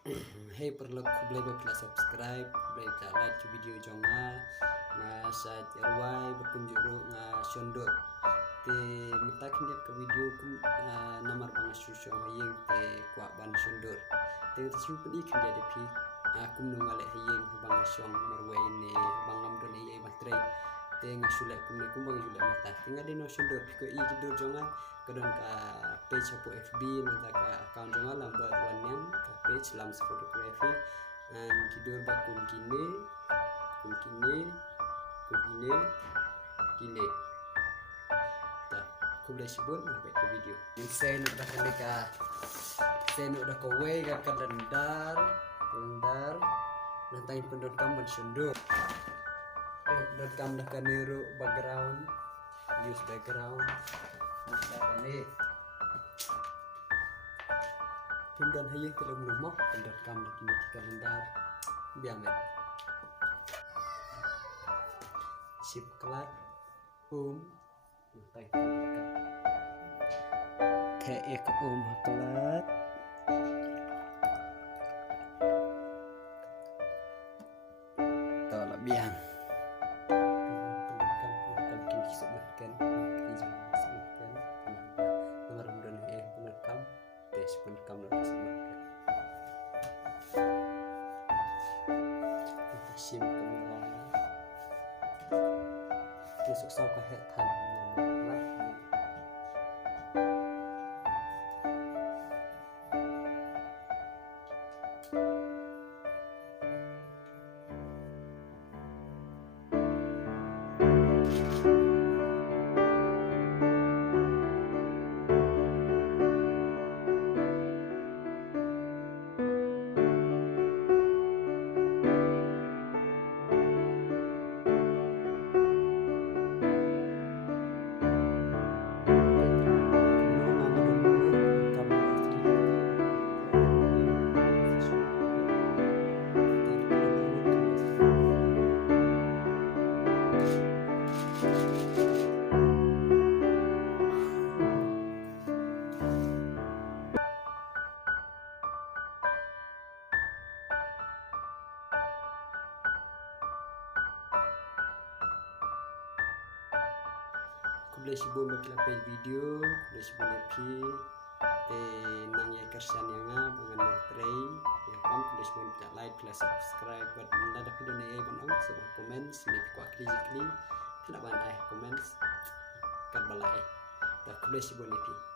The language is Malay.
Hey perlu boleh boleh subscribe, boleh like video jonga sa terwai berkunjung syondor te mitakin dia ke video kum nomor bang susung hayeng te kwa ban syondor te simpen ikan dia de pi kum no ngale hayeng bang syong merwai ne bang am don ai matre te ngasule kum bang jule mata tinga de no syondor pi ko i jidor jonga kadon ka page apo FB mata ka account jonga lambat wanyan ka page lams photography and kidor ba kum kine boleh sebut sampai ke video. Saya nak dah kena ka, saya nak dah kowe ka kalendar, nanti penduduk kamu sundur. Penduduk kamu dah keniru background, use background, macam ni. Penduduk hayang kalau rumah, penduduk kamu dah kini kalendar, biamet. Sip kelat, nanti penduduk kayak kelat tolak biang penduduk kini sebutkan nomor kemudian penduduk tes penduduk nak sebutkan kita sim kamera besok sau ka het tham boleh sebut berkelapin video, boleh sebut lepi, nang ya kersan yang bangan tray, yang kan boleh sebut like, boleh subscribe, buat anda dah video ni banang, sebab komen, sini kuat klik, nak banai komen, kan balai, tak boleh sebut lepi.